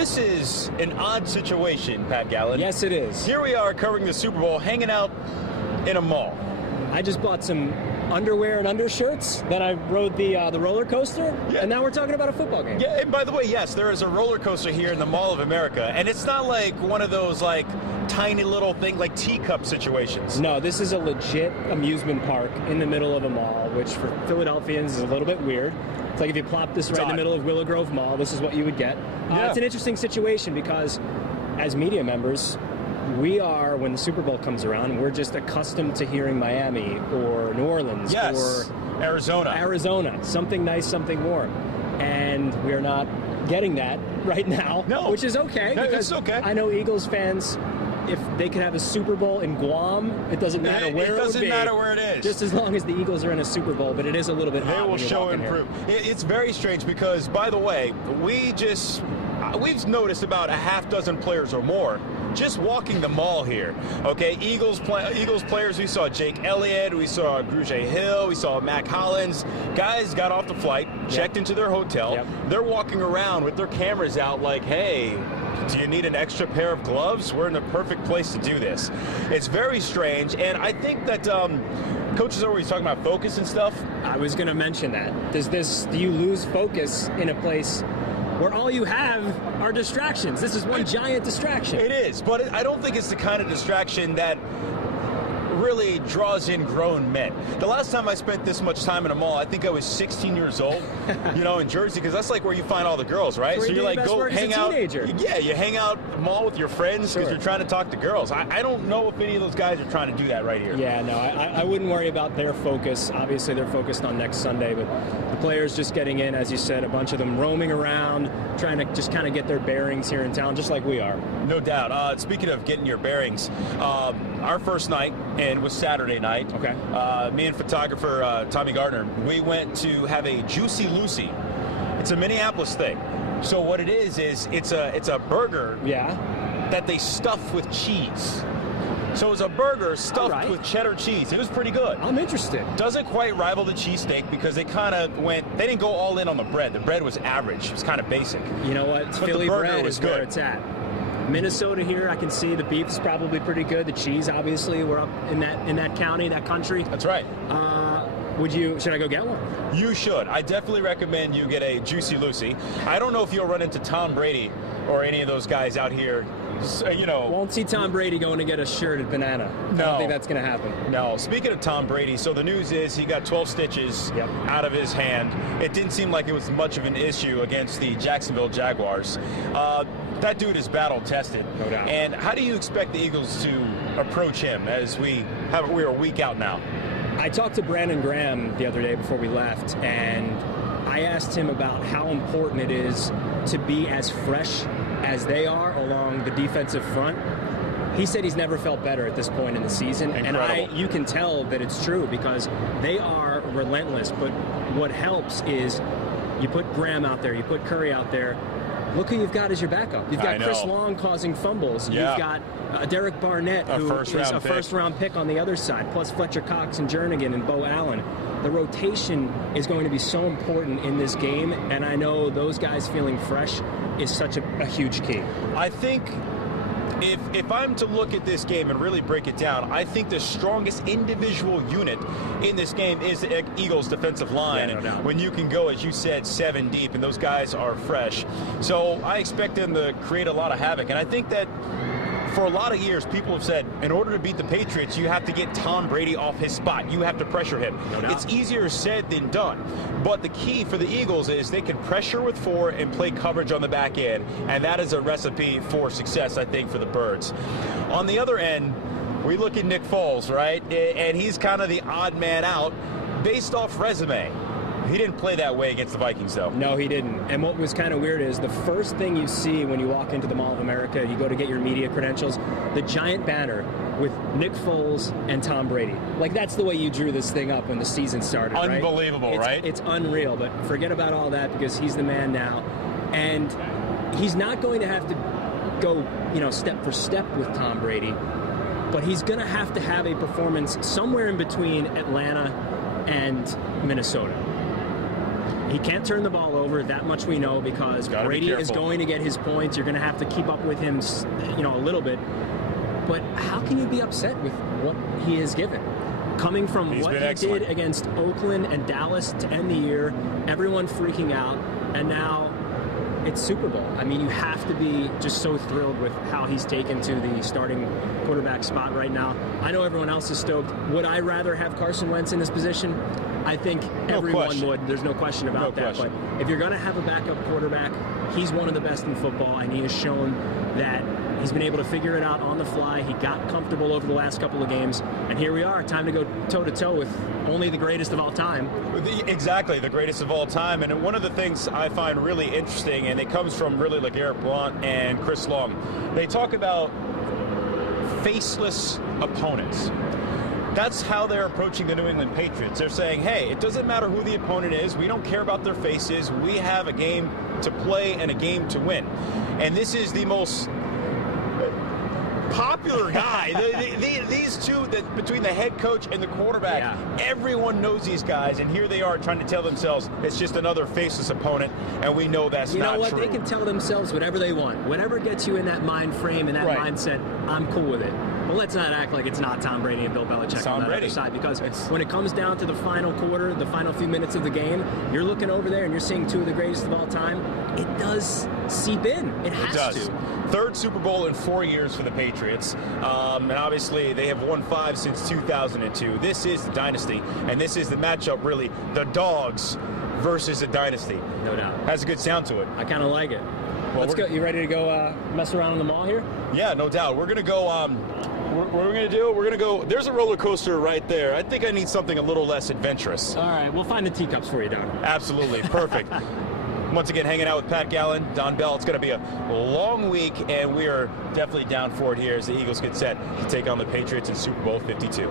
This is an odd situation, Pat Gallen. Yes, it is. Here we are covering the Super Bowl, hanging out in a mall. I just bought some underwear and undershirts. Then I rode the roller coaster, and now we're talking about a football game. Yeah, and by the way, yes, there is a roller coaster here in the Mall of America, and it's not like one of those like tiny little thing like teacup situations. No, this is a legit amusement park in the middle of a mall, which for Philadelphians is a little bit weird. It's like if you plop this right in the middle of Willow Grove Mall, this is what you would get. It's an interesting situation because as media members, we are, when the Super Bowl comes around, we're just accustomed to hearing Miami or New Orleans or Arizona, something nice, something warm. And we're not getting that right now, which is okay. No, it's okay. I know Eagles fans, if they could have a Super Bowl in Guam, it doesn't matter where it would be. It doesn't matter where it is. Just as long as the Eagles are in a Super Bowl, but it is a little bit hot. They will show and prove. It's very strange because, by the way, we've noticed about a half dozen players or more just walking the mall here. Okay, Eagles players, we saw Jake Elliott, we saw Grugier Hill, we saw Mac Hollins. Guys got off the flight, checked into their hotel. They're walking around with their cameras out like, hey, do you need an extra pair of gloves? We're in the perfect place to do this. It's very strange, and I think that coaches are always talking about focus and stuff. I was going to mention that. Do you lose focus in a place where all you have are distractions? This is one giant distraction. It is, but I don't think it's the kind of distraction that really draws in grown men. The last time I spent this much time in a mall, I think I was 16 years old, in Jersey, because that's like where you find all the girls, right? So you're like, go hang out. Yeah, you hang out at the mall with your friends because you're trying to talk to girls. I don't know if any of those guys are trying to do that right here. Yeah, no, I wouldn't worry about their focus. Obviously, they're focused on next Sunday, but the players just getting in, as you said, a bunch of them roaming around, trying to just kind of get their bearings here in town, just like we are. No doubt. Speaking of getting your bearings, our first night, and it was Saturday night. Okay. Me and photographer Tommy Gardner, we went to have a Juicy Lucy. It's a Minneapolis thing. So what it is it's a burger that they stuff with cheese. So it was a burger stuffed with cheddar cheese. It was pretty good. I'm interested. Doesn't quite rival the cheesesteak because they didn't go all in on the bread. The bread was average. It was kind of basic. You know what? Philly bread is where it's at. Minnesota here, I can see the beef is probably pretty good. The cheese, obviously, we're up in that county, that country. That's right. Should I go get one? You should. I definitely recommend you get a Juicy Lucy. I don't know if you'll run into Tom Brady or any of those guys out here. Won't see Tom Brady going to get a shirted banana. No. I don't think that's going to happen. No. Speaking of Tom Brady, so the news is he got 12 stitches out of his hand. It didn't seem like it was much of an issue against the Jacksonville Jaguars. That dude is battle-tested. No doubt. And how do you expect the Eagles to approach him as we're a week out now? I talked to Brandon Graham the other day before we left, and I asked him about how important it is to be as fresh as they are along the defensive front. He said he's never felt better at this point in the season. Incredible. And you can tell that it's true because they are relentless. But what helps is you put Graham out there, you put Curry out there. Look who you've got as your backup. You've got Chris Long causing fumbles. Yeah. You've got Derek Barnett, who is a first-round pick on the other side, plus Fletcher Cox and Jernigan and Bo Allen. The rotation is going to be so important in this game, and I know those guys feeling fresh is such a huge key. I think if I'm to look at this game and really break it down, I think the strongest individual unit in this game is the Eagles' defensive line. Yeah, no doubt. When you can go, as you said, 7 deep, and those guys are fresh. So I expect them to create a lot of havoc. And I think that for a lot of years, people have said, in order to beat the Patriots, you have to get Tom Brady off his spot. You have to pressure him. No doubt. It's easier said than done. But the key for the Eagles is they can pressure with 4 and play coverage on the back end, and that is a recipe for success, I think, for the Birds. On the other end, we look at Nick Foles, right? And he's kind of the odd man out based off resume. He didn't play that way against the Vikings, though. No, he didn't. And what was kind of weird is the first thing you see when you walk into the Mall of America, you go to get your media credentials, the giant banner with Nick Foles and Tom Brady. Like, that's the way you drew this thing up when the season started, Unbelievable, right? It's unreal, but forget about all that because he's the man now. And he's not going to have to go, step for step with Tom Brady, but he's going to have a performance somewhere in between Atlanta and Minnesota. He can't turn the ball over. That much we know, because Brady is going to get his points. You're going to have to keep up with him, you know, a little bit. But how can you be upset with what he has given? Coming from what he did against Oakland and Dallas to end the year, everyone freaking out, and now it's Super Bowl. I mean, you have to be just so thrilled with how he's taken to the starting quarterback spot right now. I know everyone else is stoked. Would I rather have Carson Wentz in this position? I think everyone would. There's no question about that. But if you're going to have a backup quarterback, he's one of the best in football, and he has shown that he's been able to figure it out on the fly. He got comfortable over the last couple of games, and here we are. Time to go toe-to-toe with only the greatest of all time. Exactly, the greatest of all time. And one of the things I find really interesting, and it comes from really like Eric Blount and Chris Long, they talk about faceless opponents. That's how they're approaching the New England Patriots. They're saying, hey, it doesn't matter who the opponent is. We don't care about their faces. We have a game to play and a game to win. And this is the most popular guy. These two, between the head coach and the quarterback, everyone knows these guys, and here they are trying to tell themselves it's just another faceless opponent, and we know that's not true. You know what? They can tell themselves whatever they want. Whatever gets you in that mind frame and that mindset, I'm cool with it. But let's not act like it's not Tom Brady and Bill Belichick on that other side, because when it comes down to the final quarter, the final few minutes of the game, you're looking over there and you're seeing two of the greatest of all time. It does seep in. It has to. Third Super Bowl in 4 years for the Patriots. And obviously, they have won 5 since 2002. This is the dynasty, and this is the matchup, really, the dogs versus the dynasty. No doubt. Has a good sound to it. I kind of like it. Well, let's go. You ready to go mess around in the mall here? Yeah, no doubt. We're going to go... what we're going to do, we're going to go... There's a roller coaster right there. I think I need something a little less adventurous. All right, we'll find the teacups for you, Don. Absolutely. Perfect. Once again, hanging out with Pat Gallen, Don Bell. It's going to be a long week, and we are definitely down for it here as the Eagles get set to take on the Patriots in Super Bowl 52.